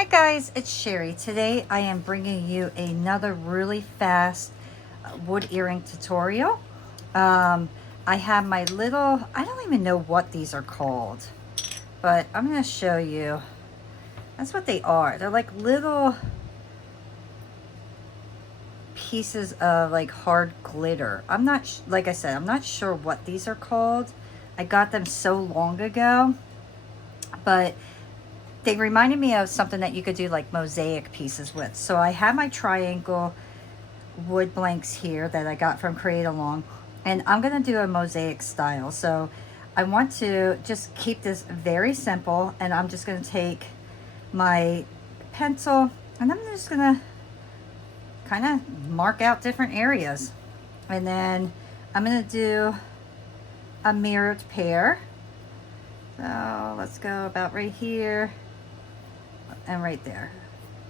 Hi guys, it's Sherry. Today I am bringing you another really fast wood earring tutorial. I have my little, I don't even know what these are called, but I'm going to show you. That's what they are. They're like little pieces of like hard glitter. I'm not, like I said, I'm not sure what these are called. I got them so long ago, but they reminded me of something that you could do like mosaic pieces with. So I have my triangle wood blanks here that I got from Create Along, and I'm going to do a mosaic style. So I want to just keep this very simple, and I'm just going to take my pencil and I'm just going to kind of mark out different areas, and then I'm going to do a mirrored pair. So let's go about right here and right there.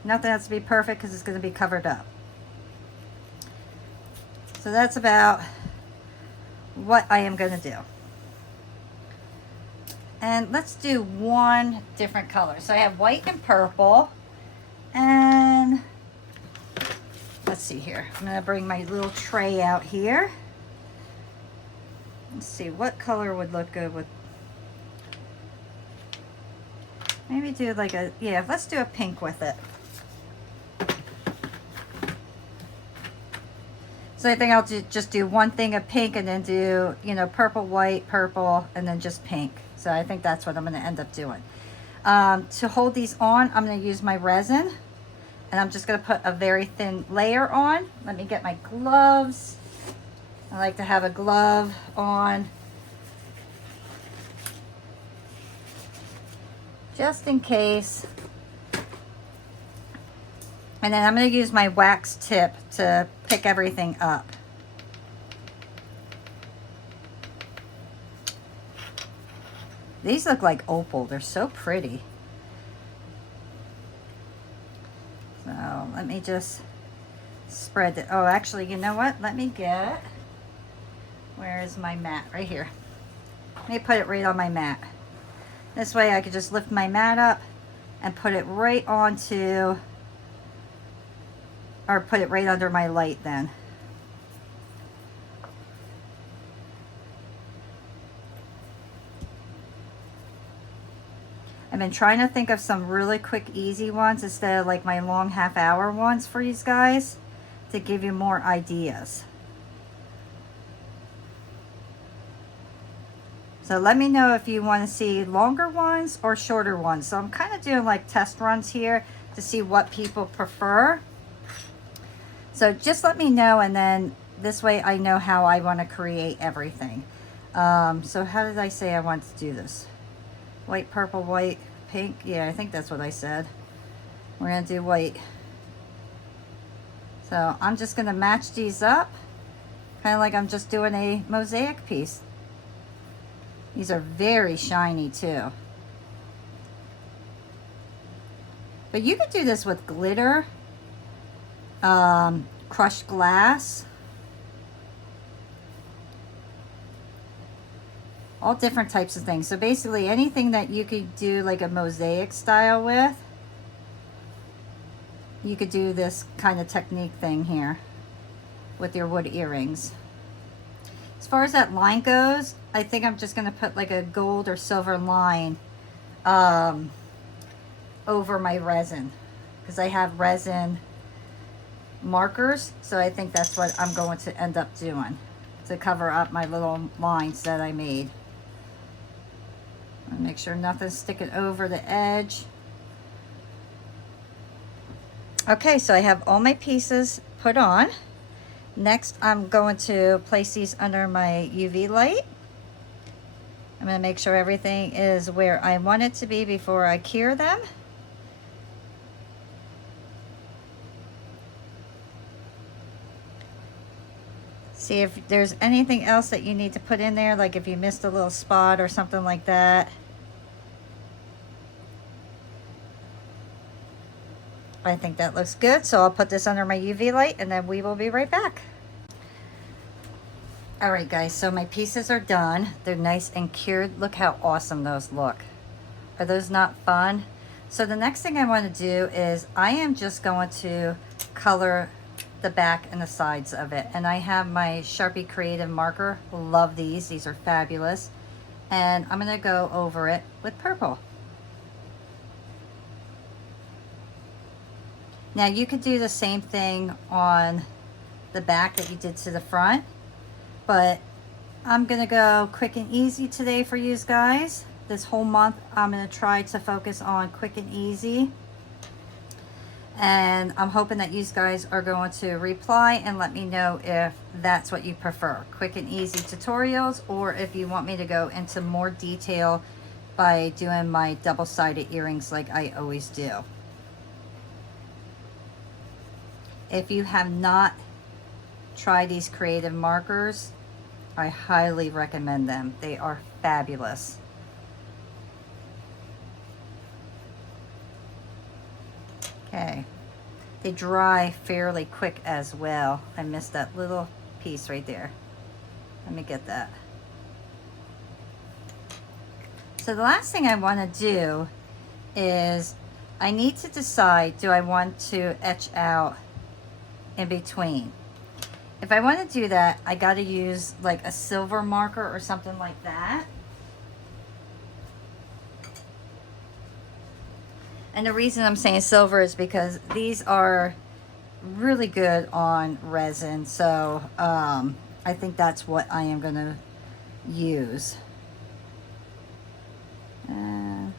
Nothing has to be perfect because it's going to be covered up. So that's about what I am going to do. And let's do one different color. So I have white and purple. And let's see here. I'm going to bring my little tray out here. Let's see what color would look good with. Maybe do like a, yeah, let's do a pink with it. So I think I'll just do one thing of pink and then do, you know, purple, white, purple, and then just pink. So I think that's what I'm going to end up doing. To hold these on, I'm going to use my resin. And I'm just going to put a very thin layer on. Let me get my gloves. I like to have a glove on, just in case. And then I'm going to use my wax tip to pick everything up. These look like opal. They're so pretty. So let me just spread it. Oh, actually, you know what? Let me get, where is my mat? Right here. Let me put it right on my mat. This way I could just lift my mat up and put it right onto, or put it right under my light then. I've been trying to think of some really quick, easy ones instead of like my long half-hour ones for you guys, to give you more ideas. So let me know if you want to see longer ones or shorter ones. So I'm kind of doing like test runs here to see what people prefer. So just let me know, and then this way I know how I want to create everything. So how did I say I want to do this? White, purple, white, pink. Yeah, I think that's what I said. We're going to do white. So I'm just going to match these up, kind of like I'm just doing a mosaic piece. These are very shiny too. But you could do this with glitter, crushed glass, all different types of things. So basically anything that you could do like a mosaic style with, you could do this kind of technique thing here with your wood earrings. As far as that line goes, I think I'm just going to put like a gold or silver line over my resin, because I have resin markers. So I think that's what I'm going to end up doing to cover up my little lines that I made. And make sure nothing's sticking over the edge. Okay, so I have all my pieces put on. Next, I'm going to place these under my UV light. I'm going to make sure everything is where I want it to be before I cure them. See if there's anything else that you need to put in there, like if you missed a little spot or something like that. I think that looks good, so I'll put this under my UV light and then we will be right back. All right, guys, so my pieces are done. They're nice and cured. Look how awesome those look. Are those not fun? So the next thing I want to do is I am just going to color the back and the sides of it. And I have my Sharpie Creative marker. Love these. These are fabulous. And I'm going to go over it with purple. Now you could do the same thing on the back that you did to the front, but I'm going to go quick and easy today for you guys. This whole month I'm going to try to focus on quick and easy, and I'm hoping that you guys are going to reply and let me know if that's what you prefer, quick and easy tutorials, or if you want me to go into more detail by doing my double-sided earrings like I always do. If you have not tried these creative markers, I highly recommend them. They are fabulous. Okay, they dry fairly quick as well. I missed that little piece right there. Let me get that. So the last thing I want to do is I need to decide, do I want to etch out in between? If I want to do that, I got to use like a silver marker or something like that. And the reason I'm saying silver is because these are really good on resin. So I think that's what I am going to use. I'm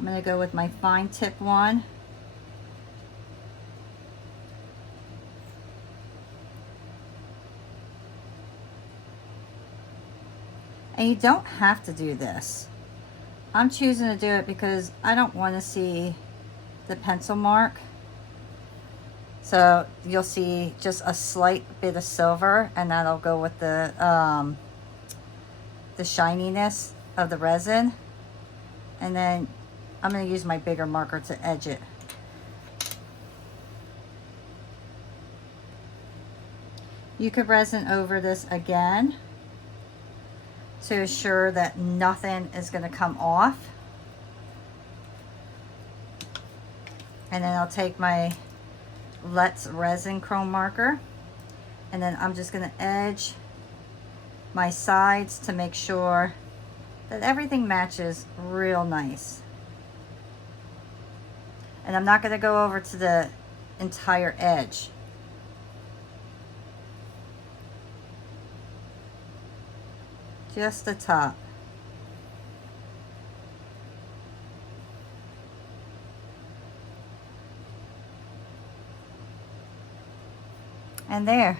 going to go with my fine tip one. And you don't have to do this. I'm choosing to do it because I don't want to see the pencil mark. So you'll see just a slight bit of silver, and that'll go with the shininess of the resin. And then I'm going to use my bigger marker to edge it. You could resin over this again to assure that nothing is going to come off. And then I'll take my Let's Resin chrome marker, and then I'm just going to edge my sides to make sure that everything matches real nice. And I'm not going to go over to the entire edge. Just the top. And there.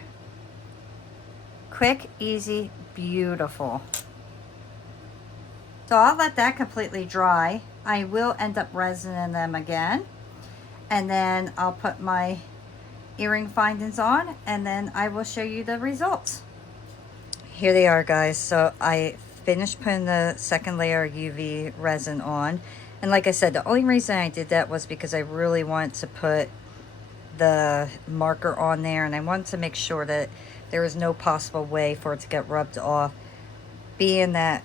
Quick, easy, beautiful. So I'll let that completely dry. I will end up resining them again. And then I'll put my earring findings on, and then I will show you the results. Here they are, guys. So I finished putting the second layer of UV resin on. And like I said, the only reason I did that was because I really wanted to put the marker on there, and I wanted to make sure that there was no possible way for it to get rubbed off, being that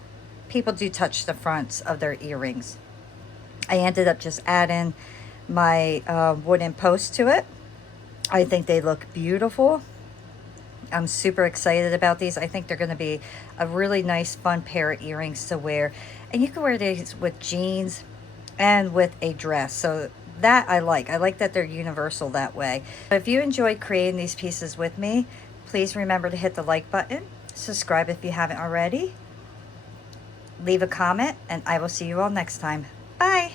people do touch the fronts of their earrings. I ended up just adding my wooden post to it. I think they look beautiful. I'm super excited about these. I think they're going to be a really nice, fun pair of earrings to wear. And you can wear these with jeans and with a dress. So that I like. I like that they're universal that way. If you enjoyed creating these pieces with me, please remember to hit the like button. Subscribe if you haven't already. Leave a comment, and I will see you all next time. Bye.